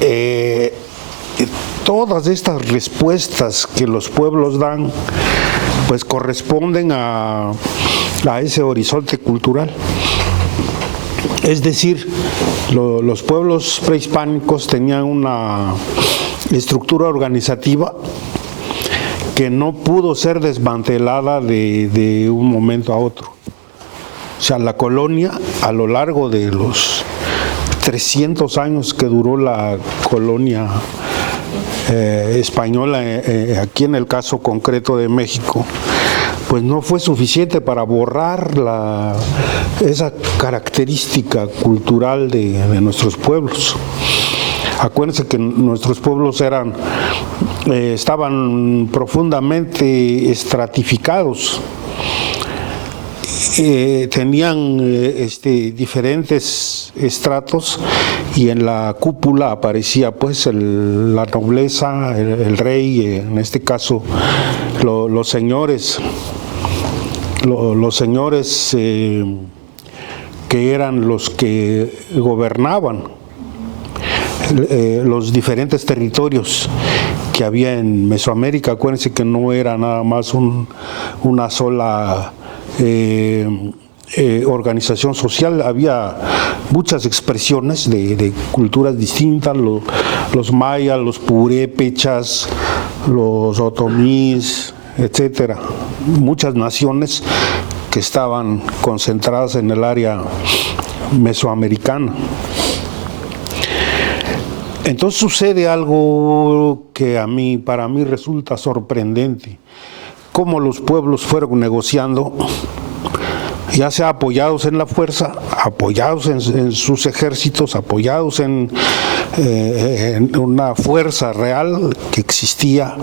eh, todas estas respuestas que los pueblos dan, pues corresponden a ese horizonte cultural. Es decir, los pueblos prehispánicos tenían una estructura organizativa que no pudo ser desmantelada de un momento a otro. O sea, la colonia, a lo largo de los 300 años que duró la colonia española, aquí en el caso concreto de México, pues no fue suficiente para borrar esa característica cultural de nuestros pueblos. Acuérdense que nuestros pueblos estaban profundamente estratificados. Tenían diferentes estratos y en la cúpula aparecía pues la nobleza, el rey, en este caso los señores, que eran los que gobernaban los diferentes territorios que había en Mesoamérica. Acuérdense que no era nada más una sola organización social, había muchas expresiones de culturas distintas, los mayas, los purépechas, los otomís, etcétera, muchas naciones que estaban concentradas en el área mesoamericana. Entonces sucede algo que para mí resulta sorprendente, cómo los pueblos fueron negociando, ya sea apoyados en la fuerza, apoyados en sus ejércitos, apoyados en una fuerza real que existía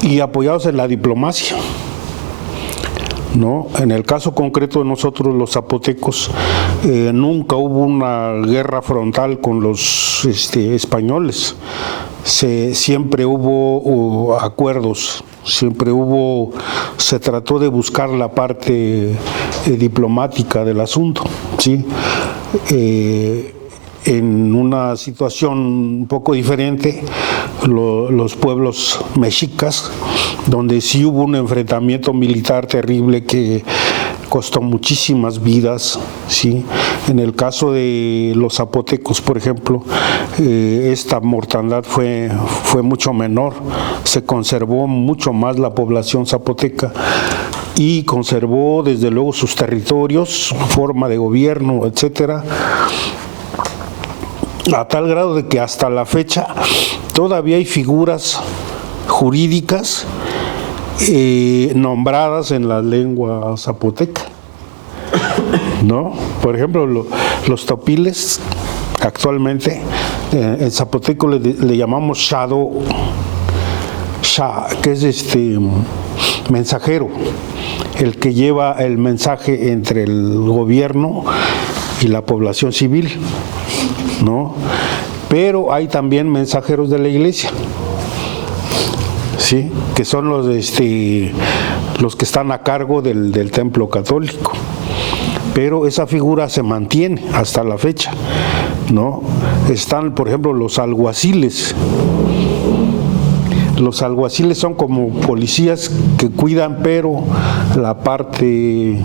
y apoyados en la diplomacia, ¿no? En el caso concreto de nosotros los zapotecos, nunca hubo una guerra frontal con los españoles. Siempre hubo acuerdos, se trató de buscar la parte diplomática del asunto, ¿sí? En una situación un poco diferente, los pueblos mexicas, donde sí hubo un enfrentamiento militar terrible que costó muchísimas vidas, ¿sí? En el caso de los zapotecos, por ejemplo, esta mortandad fue mucho menor, se conservó mucho más la población zapoteca y conservó desde luego sus territorios, su forma de gobierno, etcétera, a tal grado de que hasta la fecha todavía hay figuras jurídicas nombradas en la lengua zapoteca, ¿no? Por ejemplo, los topiles, actualmente en zapoteco le llamamos shado, que es mensajero, el que lleva el mensaje entre el gobierno y la población civil, ¿no? Pero hay también mensajeros de la iglesia, ¿sí? Que son los que están a cargo del templo católico. Pero esa figura se mantiene hasta la fecha, ¿no? Están, por ejemplo, los alguaciles. Los alguaciles son como policías que cuidan, pero la parte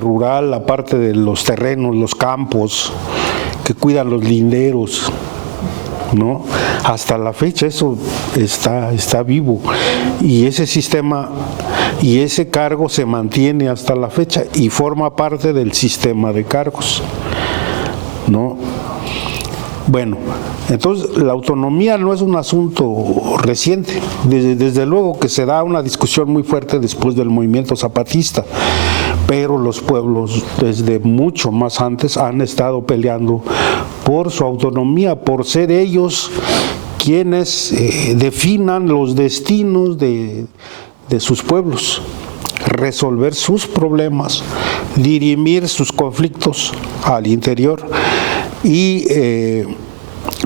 rural, la parte de los terrenos, los campos, que cuidan los linderos, ¿no? Hasta la fecha eso está vivo, y ese sistema y ese cargo se mantiene hasta la fecha y forma parte del sistema de cargos, ¿no? Bueno, entonces la autonomía no es un asunto reciente, desde luego que se da una discusión muy fuerte después del movimiento zapatista, pero los pueblos desde mucho más antes han estado peleando por su autonomía, por ser ellos quienes definan los destinos de sus pueblos, resolver sus problemas, dirimir sus conflictos al interior, y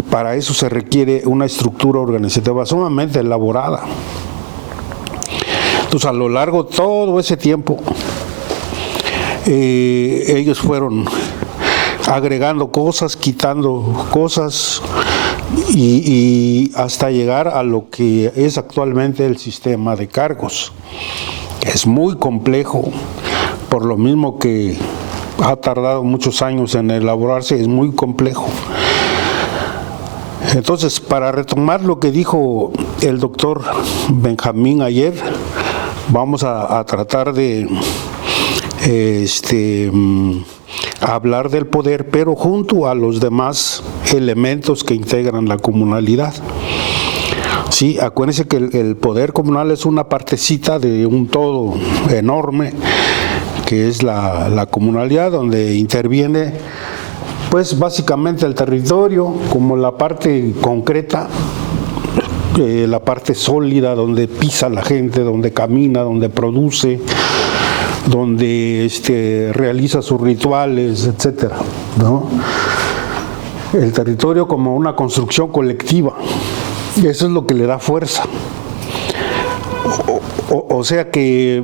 para eso se requiere una estructura organizativa sumamente elaborada. Entonces, a lo largo de todo ese tiempo, ellos fueron agregando cosas, quitando cosas y hasta llegar a lo que es actualmente el sistema de cargos. Es muy complejo, por lo mismo que ha tardado muchos años en elaborarse, es muy complejo. Entonces, para retomar lo que dijo el doctor Benjamín ayer, vamos a tratar de hablar del poder, pero junto a los demás elementos que integran la comunalidad. Sí, acuérdense que el poder comunal es una partecita de un todo enorme, que es la comunalidad, donde interviene pues básicamente el territorio como la parte concreta, la parte sólida, donde pisa la gente, donde camina, donde produce, donde realiza sus rituales, etcétera, ¿no? El territorio como una construcción colectiva, eso es lo que le da fuerza. O sea que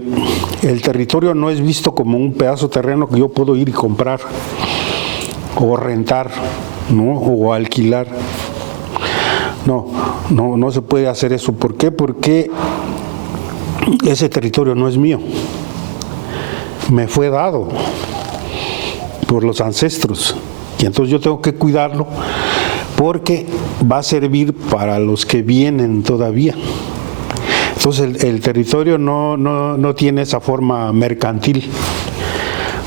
el territorio no es visto como un pedazo de terreno que yo puedo ir y comprar o rentar, ¿no? O alquilar. No se puede hacer eso. ¿Por qué? Porque ese territorio no es mío. Me fue dado por los ancestros y entonces yo tengo que cuidarlo porque va a servir para los que vienen todavía. Entonces el territorio no tiene esa forma mercantil,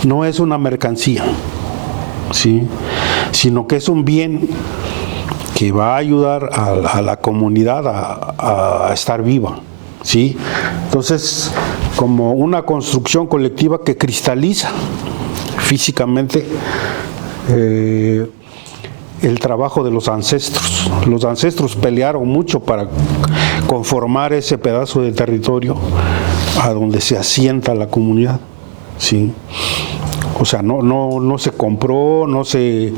no es una mercancía, ¿sí? Sino que es un bien que va a ayudar a la comunidad a estar viva, ¿sí? Entonces, como una construcción colectiva que cristaliza físicamente el trabajo de los ancestros. Los ancestros pelearon mucho para conformar ese pedazo de territorio a donde se asienta la comunidad, ¿sí? O sea, no se compró, no se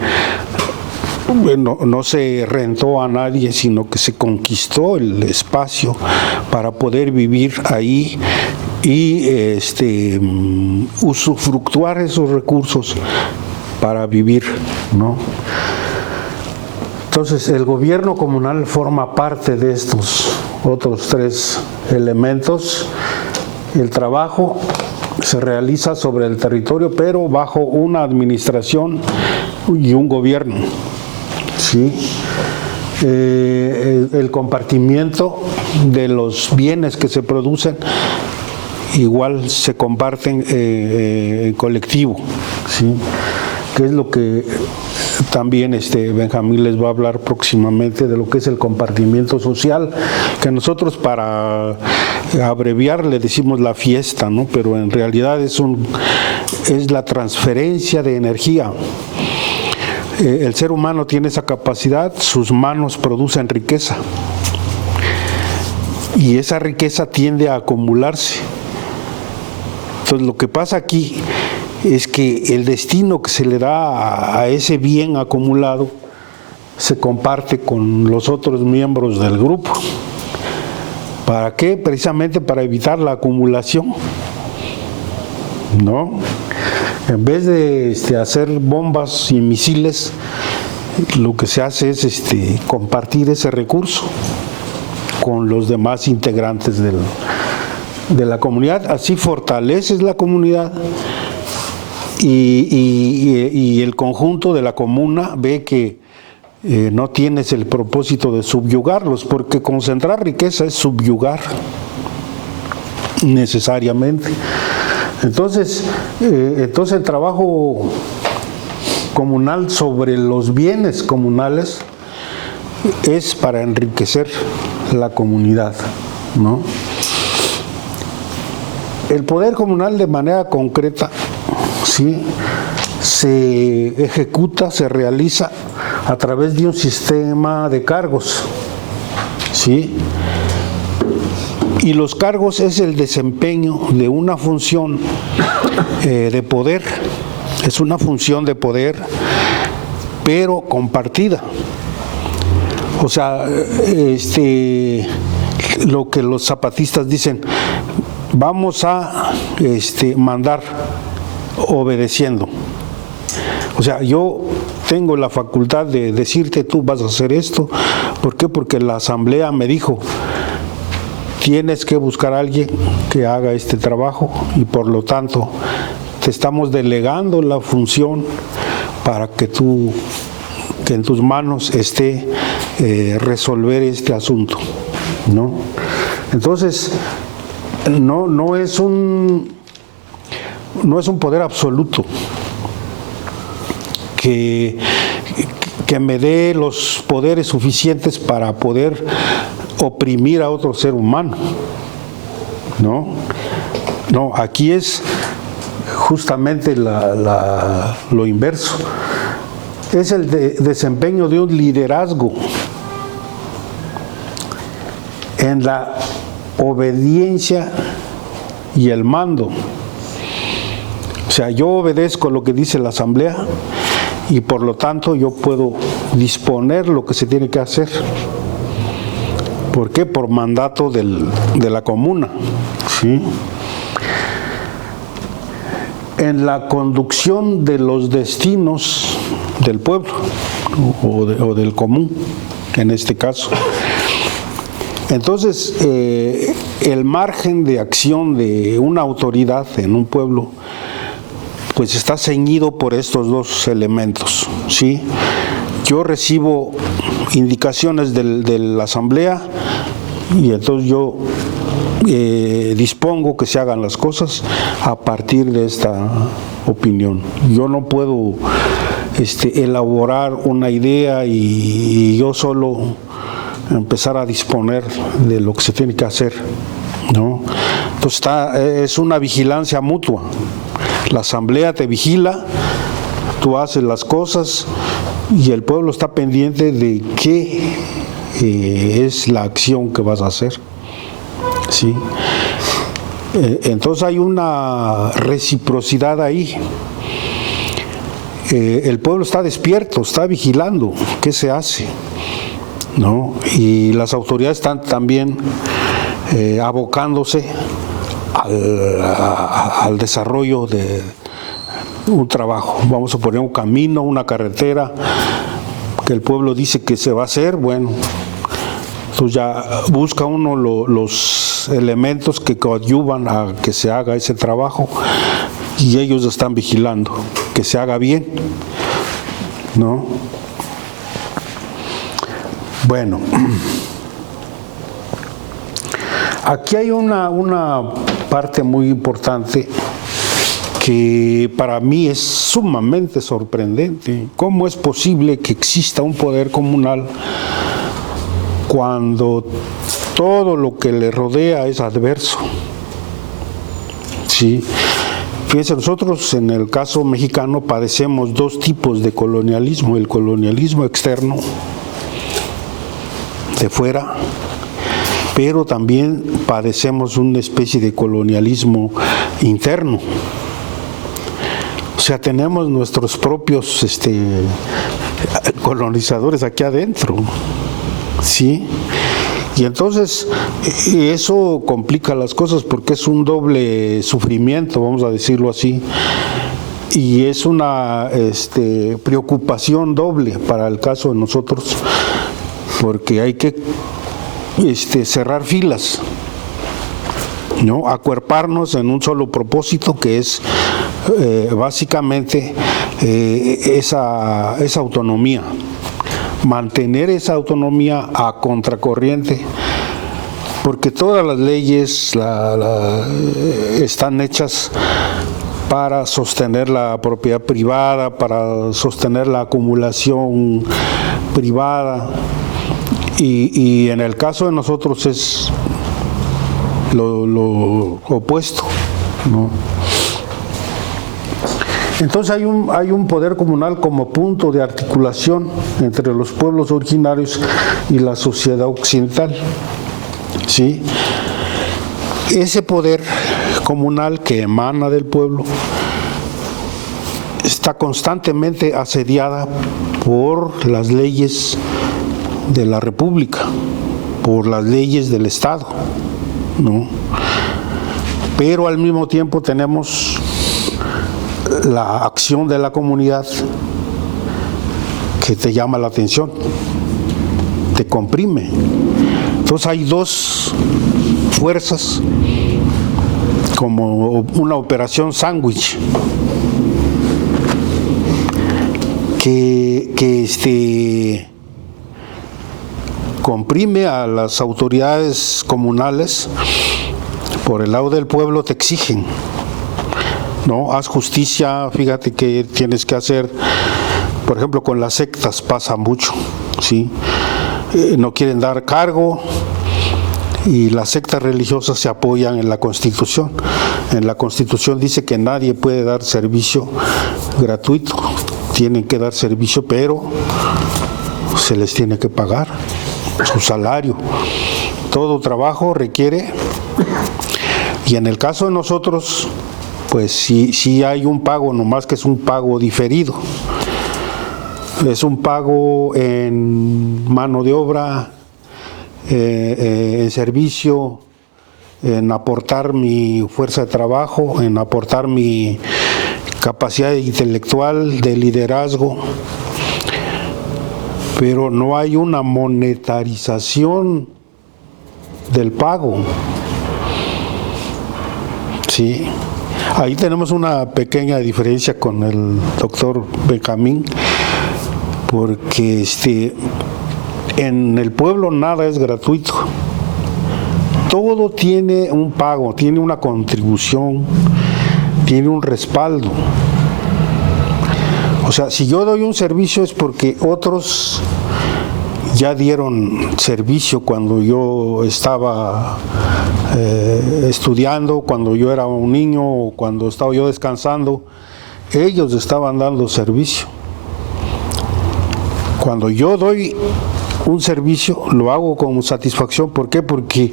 rentó a nadie, sino que se conquistó el espacio para poder vivir ahí y usufructuar esos recursos para vivir, ¿no? Entonces, el gobierno comunal forma parte de estos otros tres elementos. El trabajo se realiza sobre el territorio, pero bajo una administración y un gobierno, ¿sí? El compartimiento de los bienes que se producen igual se comparten en colectivo, ¿sí? Que es lo que también Benjamín les va a hablar próximamente de lo que es el compartimiento social, que nosotros para abreviar le decimos la fiesta, ¿no? Pero en realidad es la transferencia de energía. El ser humano tiene esa capacidad, sus manos producen riqueza y esa riqueza tiende a acumularse. Entonces lo que pasa aquí es que el destino que se le da a ese bien acumulado se comparte con los otros miembros del grupo. ¿Para qué? Precisamente para evitar la acumulación, ¿no? En vez de hacer bombas y misiles, lo que se hace es compartir ese recurso con los demás integrantes de la comunidad. Así fortaleces la comunidad y el conjunto de la comuna ve que no tienes el propósito de subyugarlos, porque concentrar riqueza es subyugar necesariamente. Entonces el trabajo comunal sobre los bienes comunales es para enriquecer la comunidad, ¿no? El poder comunal de manera concreta, ¿sí?, se ejecuta, se realiza a través de un sistema de cargos, ¿sí? Y los cargos es el desempeño de una función de poder, es una función de poder, pero compartida. O sea, lo que los zapatistas dicen, vamos a mandar obedeciendo. O sea, yo tengo la facultad de decirte tú vas a hacer esto. ¿Por qué? Porque la asamblea me dijo, tienes que buscar a alguien que haga este trabajo y por lo tanto te estamos delegando la función para que en tus manos esté resolver este asunto, ¿no? Entonces, no es un poder absoluto que me dé los poderes suficientes para poder oprimir a otro ser humano, ¿no? No, aquí es justamente lo inverso. Es el desempeño de un liderazgo en la obediencia y el mando. O sea, yo obedezco lo que dice la asamblea y por lo tanto yo puedo disponer lo que se tiene que hacer. ¿Por qué? Por mandato de la comuna, ¿sí? En la conducción de los destinos del pueblo o del común, en este caso. Entonces, el margen de acción de una autoridad en un pueblo, pues está ceñido por estos dos elementos, ¿sí? Yo recibo indicaciones de la asamblea y entonces yo dispongo que se hagan las cosas a partir de esta opinión. Yo no puedo elaborar una idea y yo solo empezar a disponer de lo que se tiene que hacer, ¿no? Entonces es una vigilancia mutua. La asamblea te vigila, tú haces las cosas y el pueblo está pendiente de qué es la acción que vas a hacer, ¿sí? Entonces hay una reciprocidad ahí. El pueblo está despierto, está vigilando qué se hace, ¿no? Y las autoridades están también abocándose al desarrollo de un trabajo. Vamos a poner un camino, una carretera que el pueblo dice que se va a hacer. Bueno, entonces ya busca uno los elementos que coadyuvan a que se haga ese trabajo y ellos están vigilando que se haga bien, ¿no? Bueno, aquí hay una parte muy importante que para mí es sumamente sorprendente. ¿Cómo es posible que exista un poder comunal cuando todo lo que le rodea es adverso? Sí. Fíjense, nosotros en el caso mexicano padecemos dos tipos de colonialismo: el colonialismo externo, de fuera, pero también padecemos una especie de colonialismo interno. O sea, tenemos nuestros propios colonizadores aquí adentro, ¿sí? Y entonces eso complica las cosas porque es un doble sufrimiento, vamos a decirlo así, y es una preocupación doble para el caso de nosotros, porque hay que cerrar filas, ¿no? Acuerparnos en un solo propósito, que es básicamente esa autonomía, mantener esa autonomía a contracorriente, porque todas las leyes están hechas para sostener la propiedad privada, para sostener la acumulación privada, y en el caso de nosotros es lo opuesto, ¿no? Entonces hay un poder comunal como punto de articulación entre los pueblos originarios y la sociedad occidental, ¿sí? Ese poder comunal que emana del pueblo está constantemente asediada por las leyes de la República, por las leyes del Estado, ¿no? Pero al mismo tiempo tenemos la acción de la comunidad que te llama la atención, te comprime. Entonces hay dos fuerzas, como una operación sándwich, que comprime a las autoridades comunales. Por el lado del pueblo te exigen, ¿no? Haz justicia, fíjate que tienes que hacer. Por ejemplo, con las sectas pasa mucho, ¿sí? No quieren dar cargo y las sectas religiosas se apoyan en la Constitución. En la Constitución dice que nadie puede dar servicio gratuito, tienen que dar servicio, pero se les tiene que pagar su salario. Todo trabajo requiere, y en el caso de nosotros, pues sí hay un pago, nomás que es un pago diferido. Es un pago en mano de obra, en servicio, en aportar mi fuerza de trabajo, en aportar mi capacidad intelectual, de liderazgo, pero no hay una monetarización del pago. Sí, ahí tenemos una pequeña diferencia con el doctor Benjamín, porque en el pueblo nada es gratuito. Todo tiene un pago, tiene una contribución, tiene un respaldo. O sea, si yo doy un servicio es porque otros ya dieron servicio cuando yo estaba estudiando, cuando yo era un niño o cuando estaba yo descansando. Ellos estaban dando servicio. Cuando yo doy un servicio, lo hago con satisfacción. ¿Por qué? Porque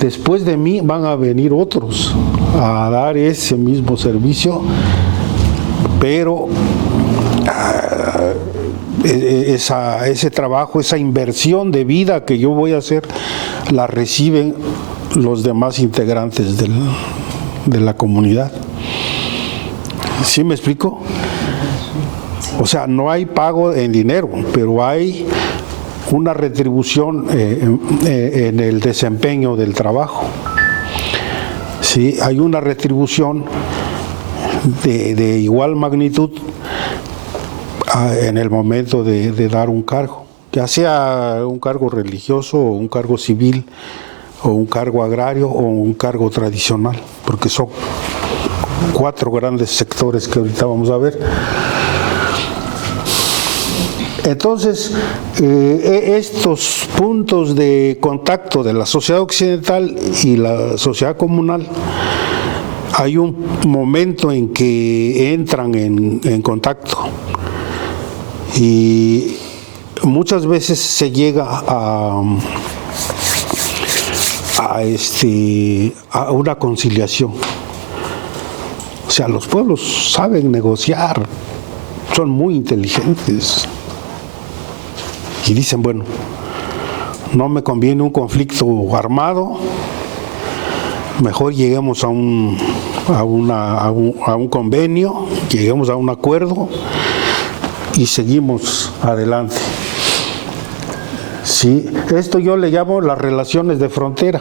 después de mí van a venir otros a dar ese mismo servicio, pero ese trabajo, esa inversión de vida que yo voy a hacer, la reciben los demás integrantes de la comunidad. ¿Sí me explico? O sea, no hay pago en dinero, pero hay una retribución en el desempeño del trabajo. Sí, hay una retribución de igual magnitud en el momento de dar un cargo, ya sea un cargo religioso o un cargo civil o un cargo agrario o un cargo tradicional, porque son 4 grandes sectores que ahorita vamos a ver. Entonces, estos puntos de contacto de la sociedad occidental y la sociedad comunal, hay un momento en que entran en contacto y muchas veces se llega a una conciliación. O sea, los pueblos saben negociar, son muy inteligentes. Y dicen, bueno, no me conviene un conflicto armado, mejor lleguemos a un convenio, lleguemos a un acuerdo y seguimos adelante. Sí, esto yo le llamo las relaciones de frontera.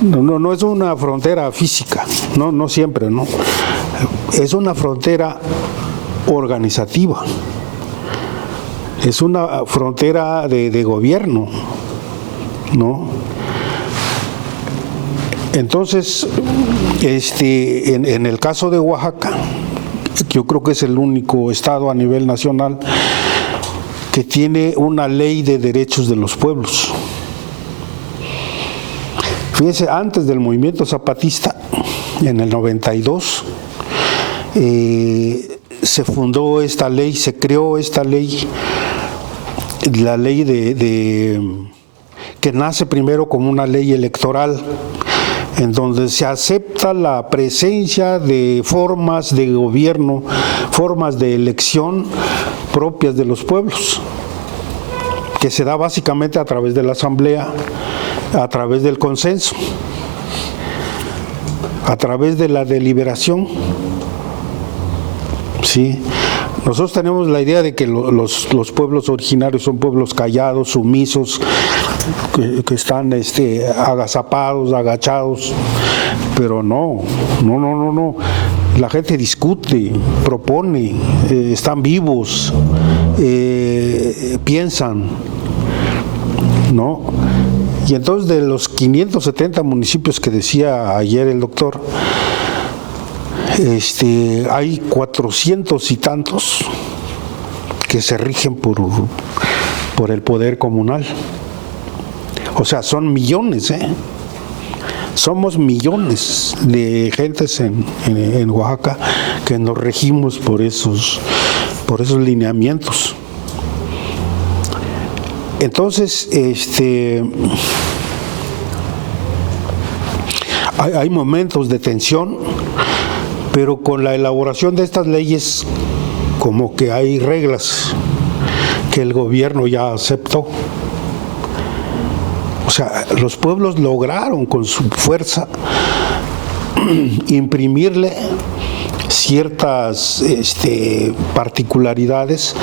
No es una frontera física, no siempre, no. Es una frontera organizativa. Es una frontera de gobierno, ¿no? Entonces, en el caso de Oaxaca, yo creo que es el único estado a nivel nacional que tiene una ley de derechos de los pueblos. Fíjense, antes del movimiento zapatista, en el 92, se fundó esta ley, se creó esta ley, la ley que nace primero como una ley electoral, en donde se acepta la presencia de formas de gobierno, formas de elección propias de los pueblos, que se da básicamente a través de la asamblea, a través del consenso, a través de la deliberación. ¿Sí? Nosotros tenemos la idea de que los pueblos originarios son pueblos callados, sumisos, que están agazapados, agachados, pero no. La gente discute, propone, están vivos, piensan, ¿no? Y entonces de los 570 municipios que decía ayer el doctor, hay 400 y tantos que se rigen por el poder comunal. O sea, son millones, Somos millones de gentes en Oaxaca que nos regimos por esos lineamientos. Entonces, hay momentos de tensión, pero con la elaboración de estas leyes, como que hay reglas que el gobierno ya aceptó. O sea, los pueblos lograron con su fuerza imprimirle ciertas particularidades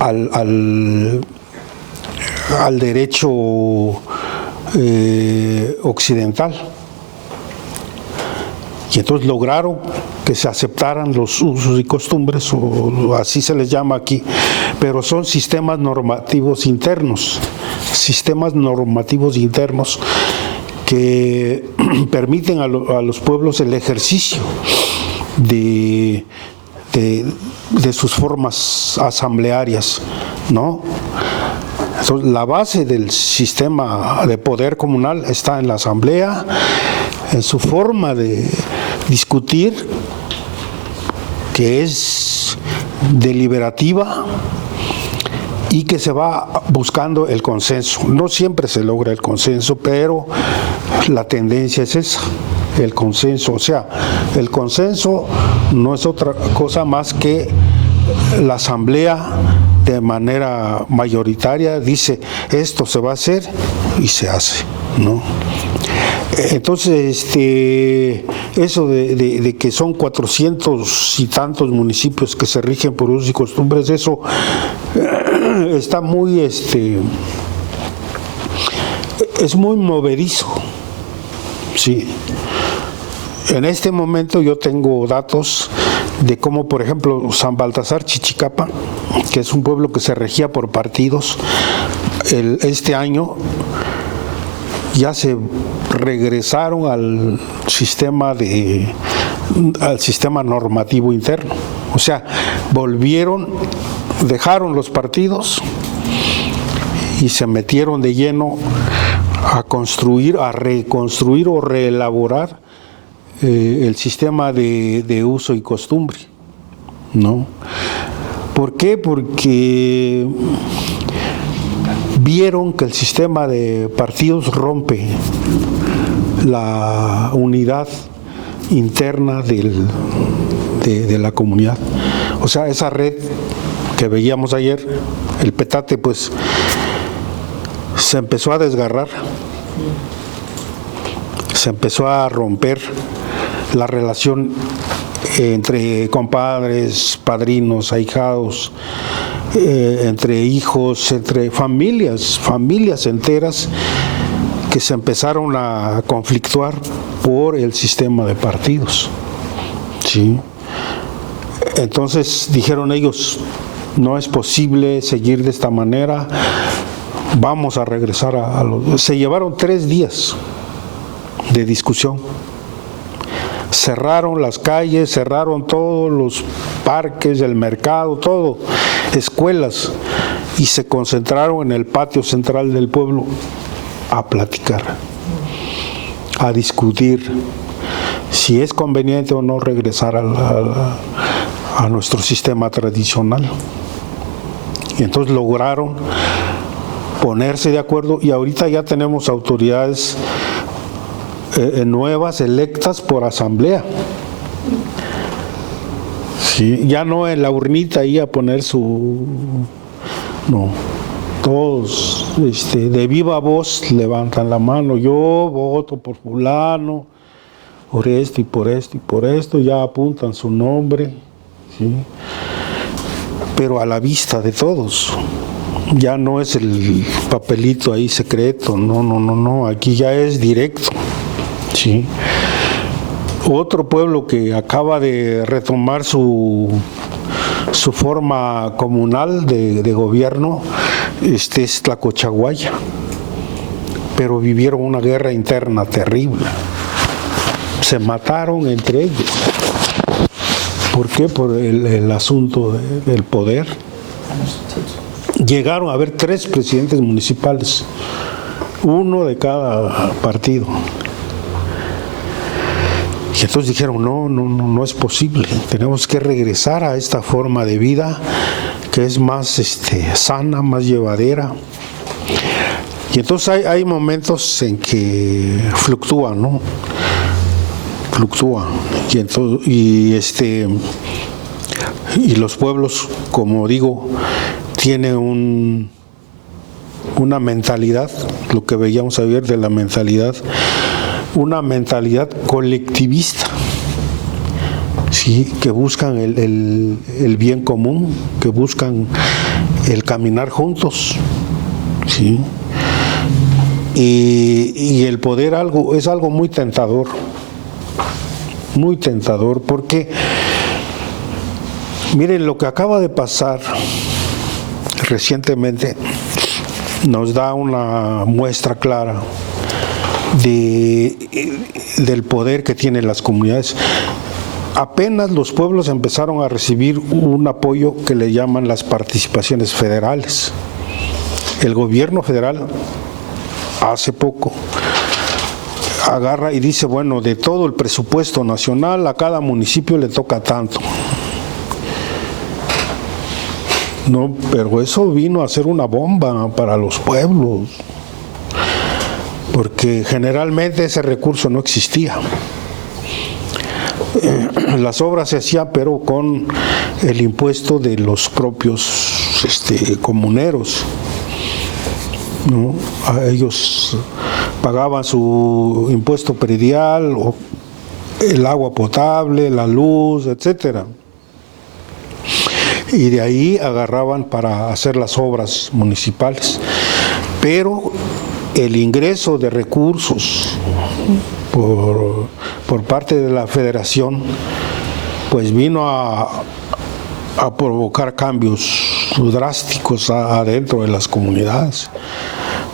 al derecho occidental. Y entonces lograron que se aceptaran los usos y costumbres, o así se les llama aquí, pero son sistemas normativos internos que permiten a los pueblos el ejercicio de sus formas asamblearias, ¿no? Entonces, la base del sistema de poder comunal está en la asamblea, en su forma de discutir, que es deliberativa y que se va buscando el consenso. No siempre se logra el consenso, pero la tendencia es esa, el consenso. O sea, el consenso no es otra cosa más que la asamblea de manera mayoritaria dice esto se va a hacer y se hace, ¿no? Entonces, eso de que son 400 y tantos municipios que se rigen por usos y costumbres, eso está muy, es muy movedizo, sí. En este momento yo tengo datos de cómo, por ejemplo, San Baltasar Chichicapa, que es un pueblo que se regía por partidos, este año ya se regresaron al sistema normativo interno. O sea, dejaron los partidos y se metieron de lleno a reconstruir o reelaborar el sistema de uso y costumbre, ¿no? ¿Por qué? Porque vieron que el sistema de partidos rompe la unidad interna de la comunidad. O sea, esa red que veíamos ayer, el petate, pues se empezó a desgarrar, se empezó a romper la relación entre compadres, padrinos, ahijados, entre hijos, entre familias enteras que se empezaron a conflictuar por el sistema de partidos, ¿sí? Entonces dijeron ellos, no es posible seguir de esta manera, vamos a regresar Se llevaron 3 días de discusión. Cerraron las calles, cerraron todos los parques, el mercado, todo, escuelas, y se concentraron en el patio central del pueblo a platicar, a discutir si es conveniente o no regresar a nuestro sistema tradicional. Y entonces lograron ponerse de acuerdo y ahorita ya tenemos autoridades nuevas electas por asamblea. Sí, ya no en la urnita ahí a poner no, todos de viva voz levantan la mano, yo voto por fulano, por esto y por esto y por esto, ya apuntan su nombre, ¿sí? pero a la vista de todos. Ya no es el papelito ahí secreto, no, aquí ya es directo, ¿sí? Otro pueblo que acaba de retomar su forma comunal de gobierno es Tlacochahuaya, pero vivieron una guerra interna terrible, se mataron entre ellos. ¿Por qué? Por el asunto del poder. Llegaron a haber 3 presidentes municipales, uno de cada partido. Y entonces dijeron, no es posible, tenemos que regresar a esta forma de vida que es más sana, más llevadera. Y entonces hay momentos en que fluctúan, ¿no? Fluctúan. Y los pueblos, como digo, tienen una mentalidad, lo que veíamos ayer de la mentalidad, una mentalidad colectivista, ¿sí? Que buscan el bien común, que buscan el caminar juntos, ¿sí? Y el poder es algo muy tentador, porque miren, lo que acaba de pasar recientemente nos da una muestra clara del poder que tienen las comunidades. Apenas los pueblos empezaron a recibir un apoyo que le llaman las participaciones federales. El gobierno federal hace poco agarra y dice, bueno, de todo el presupuesto nacional a cada municipio le toca tanto. No, pero eso vino a ser una bomba para los pueblos, porque generalmente ese recurso no existía. Las obras se hacían, pero con el impuesto de los propios comuneros, ¿no? Ellos pagaban su impuesto predial, o el agua potable, la luz, etcétera. Y de ahí agarraban para hacer las obras municipales. Pero el ingreso de recursos por parte de la federación, pues vino a provocar cambios drásticos adentro de las comunidades.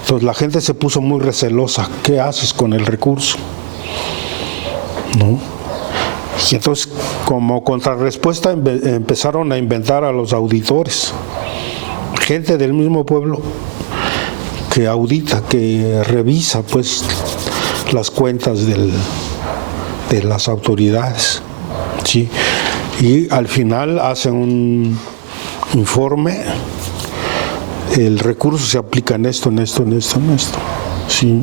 Entonces la gente se puso muy recelosa. ¿Qué haces con el recurso? ¿No? Y entonces, como contrarrespuesta, empezaron a inventar a los auditores, gente del mismo pueblo que audita, que revisa pues las cuentas de las autoridades, ¿sí? Y al final hacen un informe, el recurso se aplica en esto, ¿sí?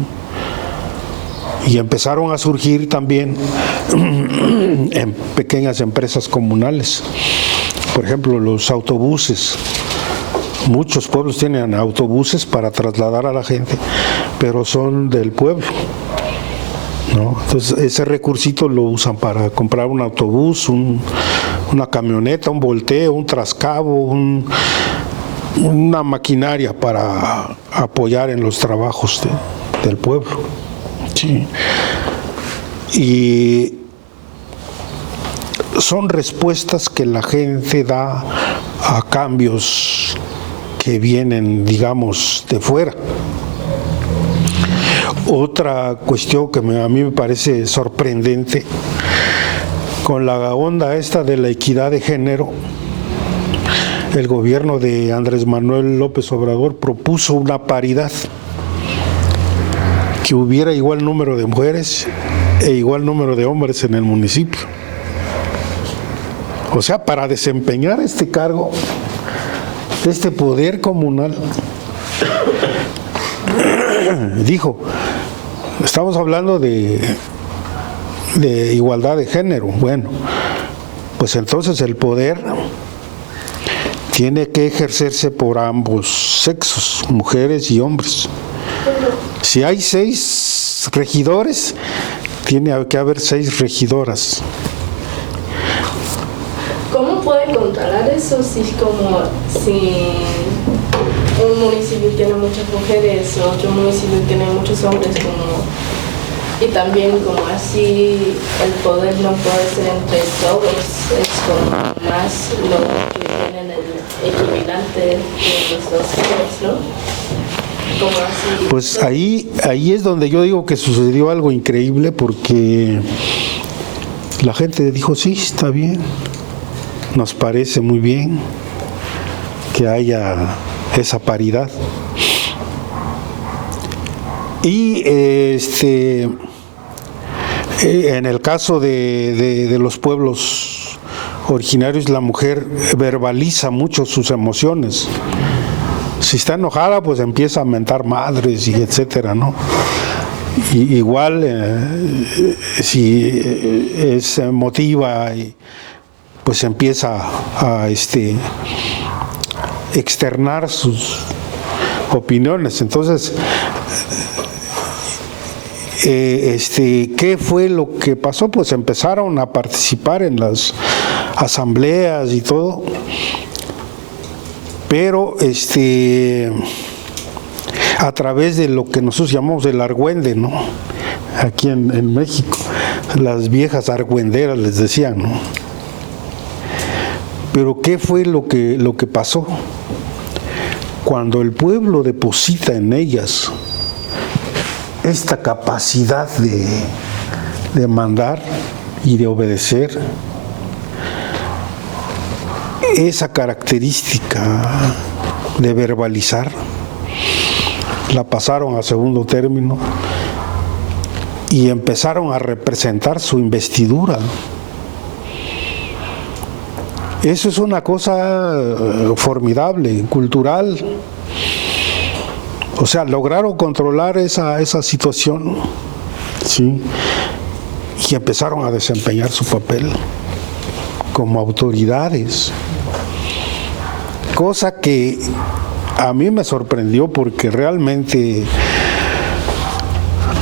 Y empezaron a surgir también en pequeñas empresas comunales. Por ejemplo, los autobuses. Muchos pueblos tienen autobuses para trasladar a la gente, pero son del pueblo, ¿no? Entonces, ese recursito lo usan para comprar un autobús, una camioneta, un volteo, un trascabo, una maquinaria para apoyar en los trabajos del pueblo. Sí. Y son respuestas que la gente da a cambios que vienen, digamos, de fuera. Otra cuestión que a mí me parece sorprendente, con la onda esta de la equidad de género, el gobierno de Andrés Manuel López Obrador propuso una paridad, que hubiera igual número de mujeres e igual número de hombres en el municipio. O sea, para desempeñar este cargo, este poder comunal, dijo, estamos hablando de igualdad de género. Bueno, pues entonces el poder tiene que ejercerse por ambos sexos, mujeres y hombres. Si hay 6 regidores, tiene que haber 6 regidoras. ¿Cómo pueden controlar eso, si como si un municipio tiene muchas mujeres, otro municipio tiene muchos hombres, como, y también como así el poder no puede ser entre todos, es como más lo que tienen el equivalente de los dos géneros, ¿no? Como así. Pues ahí es donde yo digo que sucedió algo increíble, porque la gente dijo, sí, está bien, nos parece muy bien que haya esa paridad. Y en el caso de los pueblos originarios, la mujer verbaliza mucho sus emociones. Si está enojada, pues empieza a mentar madres y etcétera, ¿no? Y igual, si es emotiva, pues empieza a externar sus opiniones. Entonces, ¿qué fue lo que pasó? Pues empezaron a participar en las asambleas y todo, pero a través de lo que nosotros llamamos el argüende, ¿no? Aquí en México, las viejas argüenderas les decían, ¿no? Pero ¿qué fue lo que pasó? Cuando el pueblo deposita en ellas esta capacidad de mandar y de obedecer, esa característica de verbalizar, la pasaron a segundo término y empezaron a representar su investidura. Eso es una cosa formidable, cultural. O sea, lograron controlar esa situación, ¿sí? Y empezaron a desempeñar su papel como autoridades. Cosa que a mí me sorprendió, porque realmente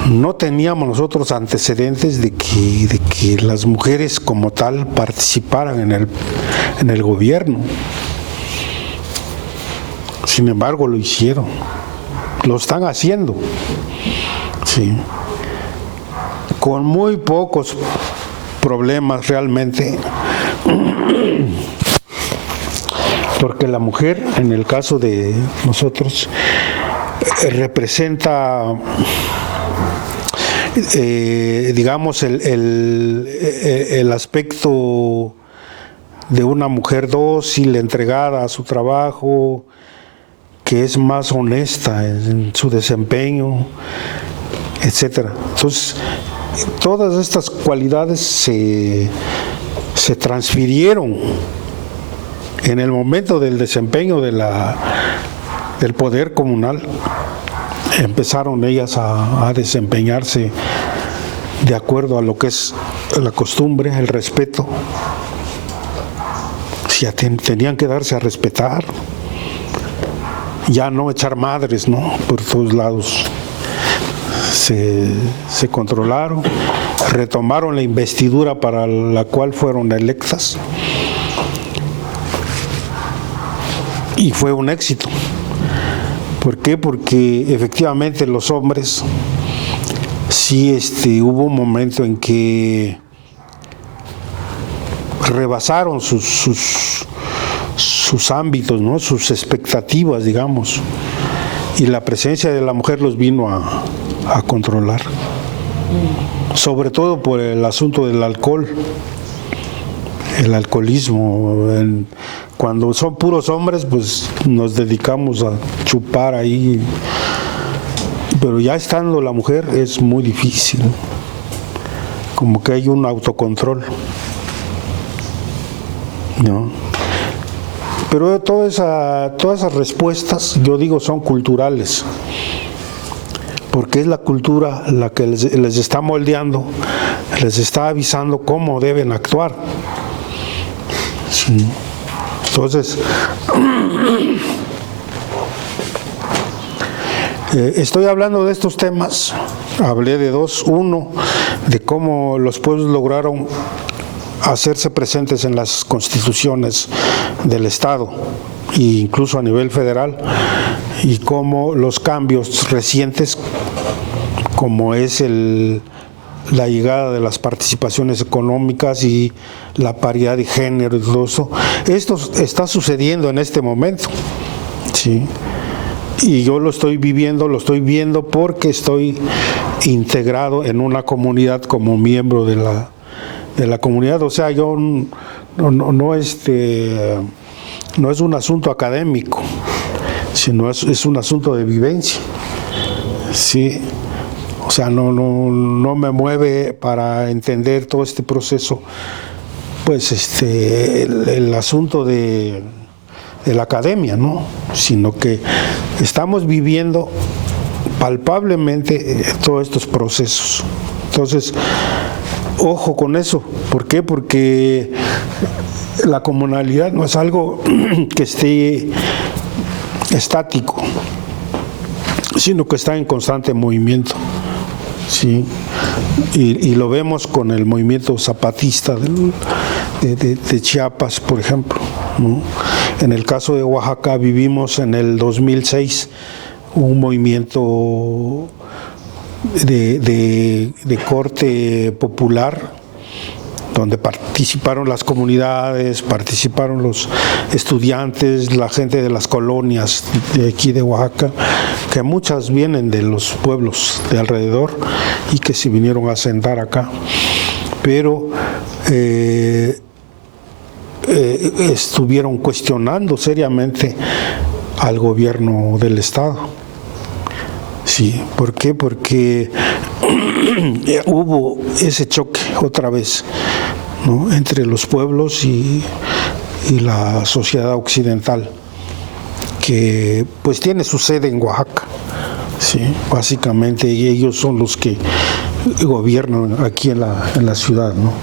no teníamos nosotros antecedentes de que las mujeres como tal participaran en el gobierno. Sin embargo, lo hicieron. Lo están haciendo, sí, con muy pocos problemas realmente, porque la mujer, en el caso de nosotros, representa, digamos, el aspecto de una mujer dócil, entregada a su trabajo, que es más honesta en su desempeño, etcétera. Entonces, todas estas cualidades se transfirieron en el momento del desempeño del poder comunal. Empezaron ellas a desempeñarse de acuerdo a lo que es la costumbre, el respeto. Ya tenían que darse a respetar. Ya no echar madres, ¿no? Por todos lados. Se controlaron, retomaron la investidura para la cual fueron electas, y fue un éxito. ¿Por qué? Porque efectivamente los hombres, sí hubo un momento en que rebasaron sus ámbitos, ¿no? Sus expectativas, digamos, y la presencia de la mujer los vino a controlar, sobre todo por el asunto del alcohol, el alcoholismo. Cuando son puros hombres, pues nos dedicamos a chupar ahí, pero ya estando la mujer es muy difícil, como que hay un autocontrol, ¿no? Pero todas esas respuestas, yo digo, son culturales, porque es la cultura la que les está moldeando, les está avisando cómo deben actuar. Sí. Entonces, estoy hablando de estos temas, hablé de dos. Uno, de cómo los pueblos lograron hacerse presentes en las constituciones del Estado e incluso a nivel federal, y cómo los cambios recientes, como es la llegada de las participaciones económicas y la paridad de género y todo eso, esto está sucediendo en este momento, ¿sí? Y yo lo estoy viendo porque estoy integrado en una comunidad como miembro de la comunidad. O sea, yo no es un asunto académico, sino es un asunto de vivencia, ¿sí? O sea, no me mueve para entender todo este proceso, pues el asunto de la academia, ¿no? Sino que estamos viviendo palpablemente todos estos procesos. Entonces, ojo con eso. ¿Por qué? Porque la comunalidad no es algo que esté estático, sino que está en constante movimiento, ¿sí? Y lo vemos con el movimiento zapatista de Chiapas, por ejemplo, ¿no? En el caso de Oaxaca vivimos en el 2006 un movimiento de corte popular, donde participaron las comunidades, participaron los estudiantes, la gente de las colonias de aquí de Oaxaca, que muchas vienen de los pueblos de alrededor y que se vinieron a asentar acá. Pero estuvieron cuestionando seriamente al gobierno del Estado. Sí, ¿por qué? Porque hubo ese choque otra vez, ¿no? Entre los pueblos y la sociedad occidental, que pues tiene su sede en Oaxaca, ¿sí? Básicamente, y ellos son los que gobiernan aquí en la ciudad, ¿no?